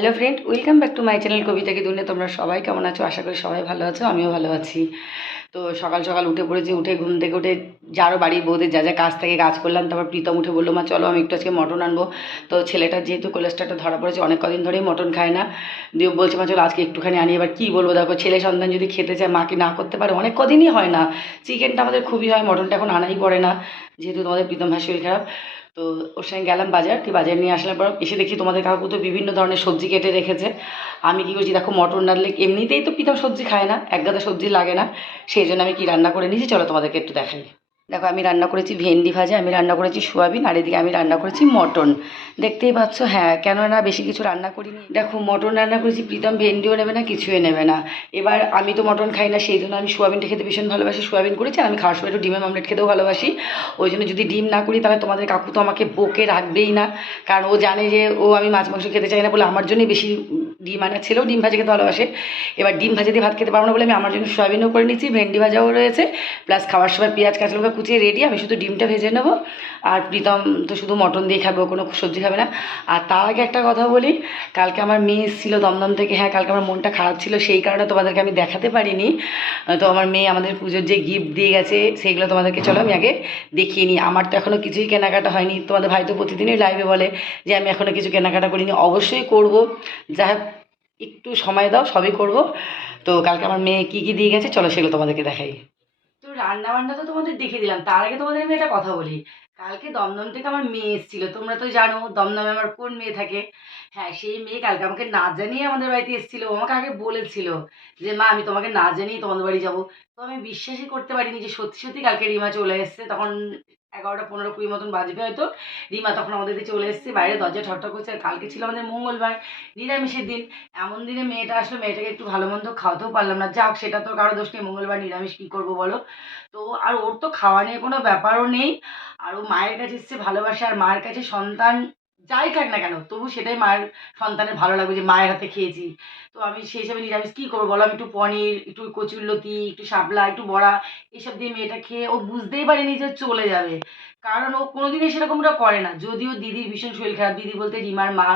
Hello friend welcome back to my channel কবিতাকে দুনে তোমরা সবাই কেমন আছো? আশা করি সবাই ভালো আছো, আমিও ভালো আছি। তো সকাল সকাল উঠে পড়েছি, উঠে ঘুম থেকে উঠে যারও বাড়ির বউদের যা যা কাজ থেকে কাজ করলাম, তারপর প্রীতম উঠে বলল, মা, চলো আমি একটু আজকে মটন আনব। তো ছেলেটা যেহেতু কোলেস্ট্রলটা ধরা পড়েছে, অনেক কদিন ধরেই মটন খায় না। দিয়ে বলছে, মা, চলো আজকে একটুখানি আনি। এবার কী বলব, দেখো, ছেলে সন্তান যদি খেতে চায় মাকে না করতে পারে? অনেক কদিনই হয় না। চিকেনটা আমাদের খুবই হয়, মটনটা এখন আনাই পড়ে না, যেহেতু তোমাদের প্রীতম ভাই শরীর খারাপ। তো ওর সঙ্গে গেলাম বাজার দিয়ে বাজার নিয়ে আসলাম পর এসে দেখি তোমাদের কাকু তো বিভিন্ন ধরনের সবজি কেটে রেখেছে। আমি কি করছি, দেখো মটন দিলে এমনিতেই তো পিতাম সবজি খায় না, এক গাদা সবজি লাগে না, সেই জন্য আমি কি রান্না করে নিয়েছি, চলো তোমাদেরকে একটু দেখাই। দেখো, আমি রান্না করেছি ভেন্ডি ভাজা, আমি রান্না করেছি সোয়াবিন, আর এদিকে আমি রান্না করেছি মটন। দেখতেই পাচ্ছ হ্যাঁ কেন না বেশি কিছু রান্না করিনি। দেখো, মটন রান্না করেছি, প্রীতম ভেন্ডিও নেবে না, কিছুই নেবে না। এবার আমি তো মটন খাই না, সেই জন্য আমি সোয়াবিনটা খেতে ভীষণ ভালোবাসি, সোয়াবিন করেছি, আর আমি খাওয়ার সময় একটু ডিমের অমলেট খেতেও ভালোবাসি। ওই জন্য যদি ডিম না করি, তাহলে তোমাদের কাকু তো আমাকে বকে রাখবেই না। কারণ ও জানে যে, ও আমি মাছ মাংস খেতে চাই না বলে আমার জন্যই বেশি ডিম আনার ছেলেও ডিম ভাজা খেতে ভালোবাসে। এবার ডিম ভাজি দিয়ে ভাত খেতে পারব না বলে আমি আমার জন্য সয়াবিনও করে নিচ্ছি, ভেন্ডি ভাজাও রয়েছে। প্লাস খাওয়ার সময় পেঁয়াজ কাঁচা লঙ্কা কুচিয়ে রেডি আমি শুধু ডিমটা ভেজে নেব। আর প্রীতম তো শুধু মটন দিয়ে খাবে কোনো সবজি খাবে না। আর তার আগে একটা কথা বলি, কালকে আমার মেয়ে এসেছিল দমদম থেকে হ্যাঁ কালকে আমার মনটা খারাপ ছিল, সেই কারণে তোমাদেরকে আমি দেখাতে পারিনি। তো আমার মেয়ে আমাদের পুজোর যে গিফট দিয়ে গেছে সেইগুলো তোমাদেরকে চলো, আমি আগে দেখিয়ে নিই। আমার তো এখনও কিছুই কেনাকাটা হয়নি। তোমাদের ভাই তো প্রতিদিনই লাইভে বলে যে, আমি এখনও কিছু কেনাকাটা করিনি। অবশ্যই করব। যা একটু সময় দাও, সবই করব। তো কালকে আমার মেয়ে কী কী দিয়ে গেছে, চলো সেগুলো তোমাদেরকে দেখাই। তো রান্না বান্না তো তোমাদের দেখিয়ে দিলাম, তার আগে তোমাদের আমি একটা কথা বলি। কালকে দমদম থেকে আমার মেয়ে এসেছিল, তোমরা তো জানো দমদমে আমার কোন মেয়ে থাকে। হ্যাঁ সেই মেয়ে কালকে আমাকে না জানিয়ে আমাদের বাড়িতে এসেছিল আমাকে আগে বলেছিল যে, মা, আমি তোমাকে না জানিয়ে তোমাদের বাড়ি যাব। তো আমি বিশ্বাসই করতে পারিনি যে সত্যি সত্যি কালকে রিমা চলে এসছে, তখন এগারোটা পনেরো কুড়ি মতন বাজবে হয়তো। রিমা তখন আমাদের দিকে চলে এসছে, বাইরে দরজা ঠকঠক করছে। আর কালকে ছিল আমাদের মঙ্গলবার, নিরামিষের দিন। এমন দিনে মেয়েটা আসলো, মেয়েটাকে একটু ভালো মন্দ খাওয়াতেও পারলাম না। যাক, সেটা তো কারও দোষ নেই, মঙ্গলবার নিরামিষ কী করব বলো? তো আর ওর তো খাওয়া নিয়ে কোনো ব্যাপারও নেই। আর ও মায়ের কাছে এসছে ভালোবাসে, আর মায়ের কাছে সন্তান যাই খাক না কেন, তবু সেটাই মায়ের সন্তানের ভালো লাগবে যে মায়ের হাতে খেয়েছি। তো আমি সেই হিসাবে নিরামিষ কী করব বলো? আমি একটু পনির, একটু কচুরলতি একটু শাপলা, একটু বড়া, এসব দিয়ে মেয়েটা খেয়ে ও বুঝতেই পারেনি যে চলে যাবে। কারণ ও কোনোদিনই সেরকমটা করে না। যদিও দিদির ভীষণ শরীর খারাপ, দিদি বলতে রিমার মা,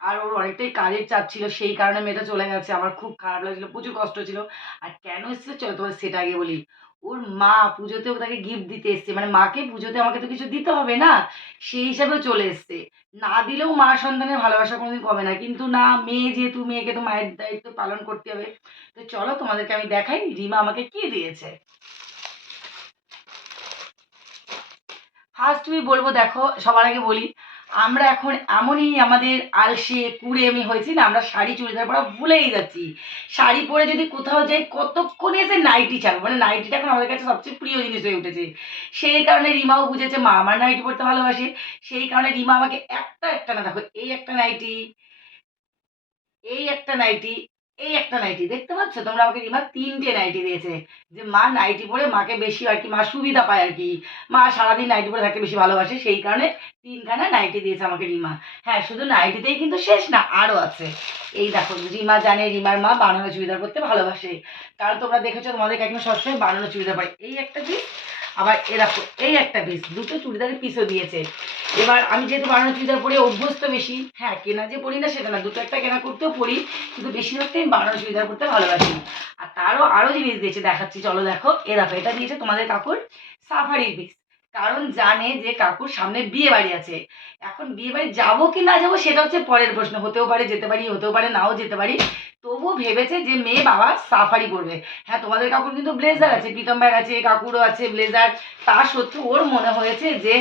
আর ওর অনেকটাই কাজের চাপ ছিল, সেই কারণে মেয়েটা চলে গেছে। আমার খুব খারাপ লাগছিল, প্রচুর কষ্ট ছিল। আর কেন এসেছে চলো তোমার সেটা আগে বলি। ওর মা পুজোতেও তাকে গিফট দিতে এসছে। মানে মাকে পুজোতে আমাকে তো কিছু দিতে হবে না, সেই হিসাবেও চলে এসছে। না দিলেও মা সন্তানের ভালোবাসা কোনোদিন কমে না। কিন্তু না, মেয়ে যেহেতু, মেয়েকে তো মায়ের দায়িত্ব পালন করতে হবে। তো চলো তোমাদেরকে আমি দেখাই, রিমা আমাকে কি দিয়েছে। ফার্স্ট আমি বলব, দেখো, সবার আগে বলি আমরা এখন এমনই আমাদের আলসে, কুড়ে আমি হয়েছি না, আমরা শাড়ি চুড়িদার পরা ভুলেই যাচ্ছি। শাড়ি পরে যদি কোথাও যাই, কতক্ষণে এসে নাইটি ছাড়বো? মানে নাইটিটা এখন আমাদের কাছে সবচেয়ে প্রিয় জিনিস হয়ে উঠেছে। সেই কারণে রিমাও বুঝেছে, মা, আমার নাইটি পরতে ভালোবাসে। সেই কারণে রিমা আমাকে একটা একটা না, দেখো, এই একটা নাইটি এই একটা নাইটি এই একটা নাইটি দেখতে পাচ্ছ? তোমরা আমাকে রিমা তিনটে নাইটি দিয়েছে। যে মা নাইটি পরে মাকে বেশি আর কি, মা সুবিধা পায় আর কি। মা সারাদিন নাইটি পরে থাকতে বেশি ভালোবাসে, সেই কারণে তিনখানা নাইটি দিয়েছে আমাকে রিমা। হ্যাঁ শুধু নাইটিতেই কিন্তু শেষ না আরও আছে। এই দেখো, রিমা জানে, রিমার মা বানানো চুড়িদার করতে ভালোবাসে। কারণ তোমরা দেখেছ, তোমাদেরকে একদম সবসময় বানানো চুড়িদার পরে। এই একটা পিস আবার এ দেখো, এই একটা পিস দুটো চুড়িদারের পিসও দিয়েছে। এবার আমি যেহেতু বানানো চুড়িদার পরে অভ্যস্ত বেশি হ্যাঁ কেনা যে পড়ি না সেটা না, দুটো একটা কেনা করতেও পড়ি কিন্তু বেশিরভাগটাই আমি বানানো চুড়িদার করতে ভালোবাসি আর তারও আরও জিনিস দিয়েছে, দেখাচ্ছি, চলো দেখো। এ দেখো, এটা দিয়েছে তোমাদের কাকুর সাফারির পিস কারণ জানে যে কাকুর সামনে বিয়ে বাড়ি আছে। এখন বিয়ে বাড়ি যাব কি না যাব সেটা হচ্ছে পরের প্রশ্ন। হতেও পারে, যেতে পারি, হতেও পারে, নাও যেতে পারি। তবুও ভেবেছে যে মেয়ে বাবা সাফারি করবে। হ্যাঁ তোমাদের কাকুর কিন্তু ব্লেজার আছে, প্রীতম ভাইয়ের আছে, কাকুরও আছে ব্লেজার তা সত্ত্বেও ওর মনে হয়েছে যে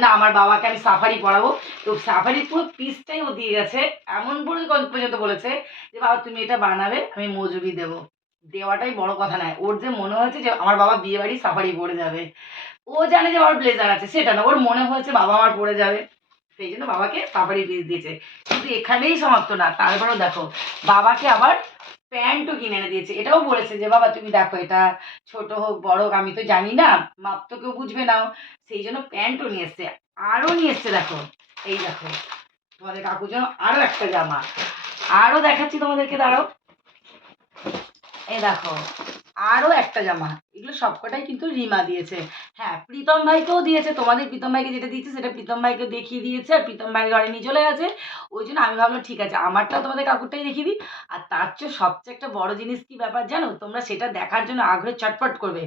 না, আমার বাবাকে আমি সাফারি পড়াবো তো সাফারি পুরো পিসটাই ও দিয়ে গেছে। এমন পর্যন্ত বলেছে যে, বাবা, তুমি এটা বানাবে, আমি মজুরি দেবো। দেওয়াটাই বড় কথা নয়। ওর যে মনে হয়েছে যে, আমার বাবা বিয়ে বাড়ি সাফারি পড়ে যাবে। ও জানে যে, আমার ব্লেজার আছে। সেটা না, ওর মনে হয়েছে বাবা আমার পড়ে যাবে। সেই জন্য বাবাকে সাফারি পিস দিয়েছে। কিন্তু এখানেই সমাপ্ত না, তারপরেও দেখো, বাবাকে আবার প্যান্টও কিনে এনে দিয়েছে। এটাও বলেছে যে, বাবা, তুমি দেখো, এটা ছোট হোক, বড় হোক, আমি তো জানি না, মাপ তো কেউ বুঝবে নাও সেই জন্য প্যান্টও নিয়ে এসছে, আরও নিয়ে এসছে দেখো, এই দেখো, তোমাদের কাকুর জন্য আরও একটা জামা। আরও দেখাচ্ছি তোমাদেরকে, দাঁড়াও। এই দেখো আরও একটা জামা। এগুলো সবকটাই কিন্তু রিমা দিয়েছে। হ্যাঁ প্রীতম ভাইকেও দিয়েছে। তোমাদের প্রীতম ভাইকে যেটা দিয়েছে, সেটা প্রীতম ভাইকে দেখিয়ে দিয়েছে। আর প্রীতম ভাই ঘরে নিয়ে চলে গেছে। ওই জন্য আমি ভাবলাম, ঠিক আছে, আমারটাও তোমাদের কাকুরটাই দেখিয়ে দিই। আর তার চেয়ে সবচেয়ে একটা বড় জিনিস কি ব্যাপার জানো? তোমরা সেটা দেখার জন্য আগ্রহ চটপট করবে।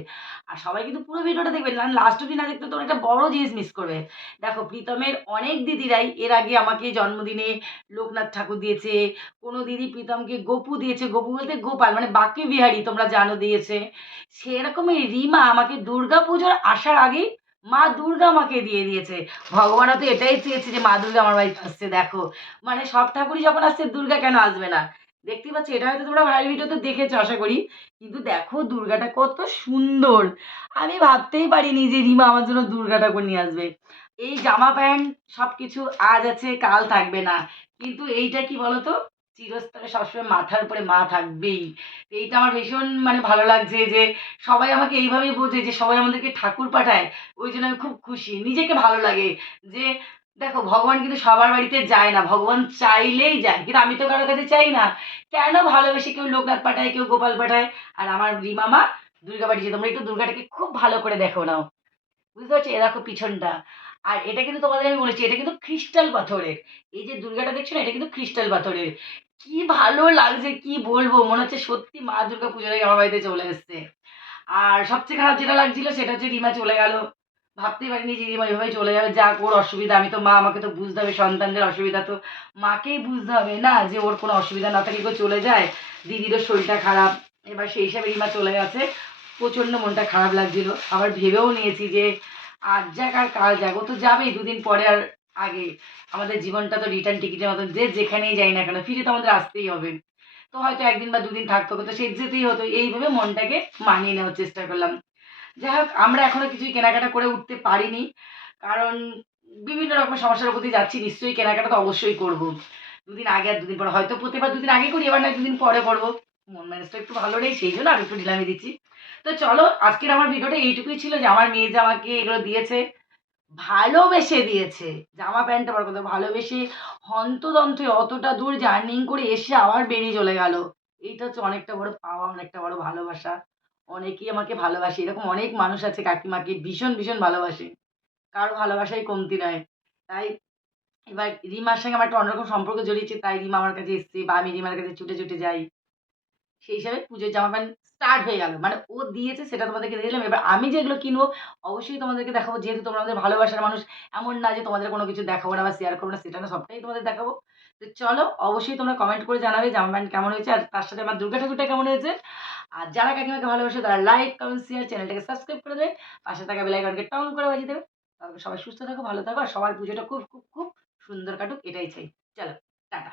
আর সবাই কিন্তু পুরো ভিডিওটা দেখবে, না লাস্ট অব্দি না দেখতে তোমরা একটা বড় জিনিস মিস করবে। দেখো, প্রীতমের অনেক দিদিরাই এর আগে আমাকে জন্মদিনে লোকনাথ ঠাকুর দিয়েছে। কোনো দিদি প্রীতমকে গোপু দিয়েছে। গোপু বলতে গোপাল মানে বাকি বিহারি তোমরা জানো দিয়েছে সেরকমই রিমা আমাকে দুর্গা পুজোর আসার আগেই মা দুর্গা আমাকে দিয়ে দিয়েছে। ভগবানও তো এটাই চেয়েছে যে মা দুর্গা আমার বাড়িতে আসছে দেখো। মানে সব ঠাকুরই যখন আসছে, দুর্গা কেন আসবে না? দেখতেই পাচ্ছি, এটা হয়তো তোমরা ভাই ভিডিওতে দেখেছ, আশা করি। কিন্তু দেখো, দুর্গাটা কত সুন্দর। আমি ভাবতেই পারিনি যে রিমা আমার জন্য দুর্গা ঠাকুর নিয়ে আসবে। এই জামা প্যান্ট সব কিছু আজ আছে, কাল থাকবে না। কিন্তু এইটা কি বলতো? চিরস্তরে সবসময় মাথার উপরে মা থাকবেই। এইটা আমার ভীষণ মানে ভালো লাগছে যে সবাই আমাকে এইভাবেই বোঝে যে সবাই আমাদেরকে ঠাকুর পাঠায়, ওই জন্য আমি খুব খুশি। নিজেকে ভালো লাগে যে দেখো ভগবান কিন্তু সবার বাড়িতে যায় না, ভগবান চাইলেই যায়। কিন্তু আমি তো কারোর কাছে চাই না। কেন ভালোবেসে কেউ লোকনাথ পাঠায়, কেউ গোপাল পাঠায়? আর আমার রিমামা দুর্গা পাঠিয়েছে। তোমরা একটু দুর্গাটাকে খুব ভালো করে দেখো নাও। বুঝতে পারছ? এ দেখো পিছনটা। আর এটা কিন্তু তোমাদের আমি বলেছি, এটা কিন্তু ক্রিস্টাল পাথরের। এই যে দুর্গাটা দেখছ না, এটা কিন্তু ক্রিস্টাল পাথরের। কি ভালো লাগছে, কি বলব? মনে হচ্ছে সত্যি মা দুর্গা আগে আমার বাড়িতে চলে এসছে। আর সবচেয়ে খারাপ যেটা লাগছিল সেটা হচ্ছে রিমা চলে গেল। ভাবতেই পারিনি যে রিমা এভাবে চলে যাবে। যা ওর অসুবিধা। আমি তো মা, আমাকে তো বুঝতে হবে, সন্তানদের অসুবিধা তো। মাকেই বুঝতে হবে না যে ওর কোনো অসুবিধা না থাকে চলে যায়। দিদিরও শরীরটা খারাপ। এবার সেই হিসাবে রিমা চলে গেছে। প্রচণ্ড মনটা খারাপ লাগছিল। আবার ভেবেও নিয়েছি যে আজ যাক আর কাল যাক। ও তো যাবেই, দুদিন পরে আর আগে আমাদের জীবনটা তো রিটার্ন টিকিটের মতন যে যেখানেই যাই না কেন, ফিরে তো আমাদের আসতেই হবে। তো হয়তো একদিন বা দুদিন থাকতে তো সেই যেতেই হতো। এইভাবে মনটাকে মানিয়ে নেওয়ার চেষ্টা করলাম। যাই হোক, আমরা এখনও কিছুই কেনাকাটা করে উঠতে পারিনি, কারণ বিভিন্ন রকম সমস্যার প্রতি যাচ্ছি। নিশ্চয়ই কেনাকাটা তো অবশ্যই করব। দুদিন আগে আর দুদিন পরে, হয়তো প্রতিবার দুদিন আগে করি, এবার না দুদিন পরে করব। মন মেজাজটা একটু ভালো নেই, সেই জন্য আর একটু ঢিলামি দিচ্ছি। তো চলো, আজকের আমার ভিডিওটা এইটুকুই ছিল, যে আমার মেয়ে যে আমাকে এগুলো দিয়েছে ভালোবেসে দিয়েছে। জামা প্যান্টটা বড় কথা ভালোবেসে হন্তদন্তে অতটা দূর জার্নিং করে এসে আবার বেরিয়ে চলে গেল। এইটা হচ্ছে অনেকটা বড় পাওয়া, অনেকটা বড় ভালোবাসা। অনেকেই আমাকে ভালোবাসে। এরকম অনেক মানুষ আছে কাকিমাকে ভীষণ ভীষণ ভালোবাসে। কারও ভালোবাসাই কমতি নয়। তাই এবার রিমার সঙ্গে আমার একটা অন্যরকম সম্পর্ক জড়িয়েছে। তাই রিমা আমার কাছে এসছে বা আমি রিমার কাছে ছুটে ছুটে যাই। সেই হিসাবে পুজোর জামা প্যান্ট স্টার্ট হয়ে গেল। মানে ও দিয়েছে সেটা তোমাদেরকে দিলাম। এবার আমি যেগুলো কিনবো, অবশ্যই তোমাদেরকে দেখাবো। যেহেতু তোমরা আমাদের ভালোবাসার মানুষ, এমন না যে তোমাদের কোনো কিছু দেখাবো না বা শেয়ার করব না, সেটা না, সবটাই তোমাদের দেখাবো। তো চলো, অবশ্যই তোমরা কমেন্ট করে জানাবে জামা প্যান্ট কেমন হয়েছে আর তার সাথে আমার দুর্গা ঠাকুরটা কেমন হয়েছে। আর যারা কাকিমাকে ভালোবাসে, তারা লাইক কমেন্ট শেয়ার চ্যানেলটাকে সাবস্ক্রাইব করে দেবে। পাশে থাকা বেলাইকনকে টাউন করে বাজিয়ে দেবে। সবাই সুস্থ থাকো, ভালো থাকো, আর সবার পুজোটা খুব খুব খুব সুন্দর কাটুক, এটাই চাই। চলো, টাটা।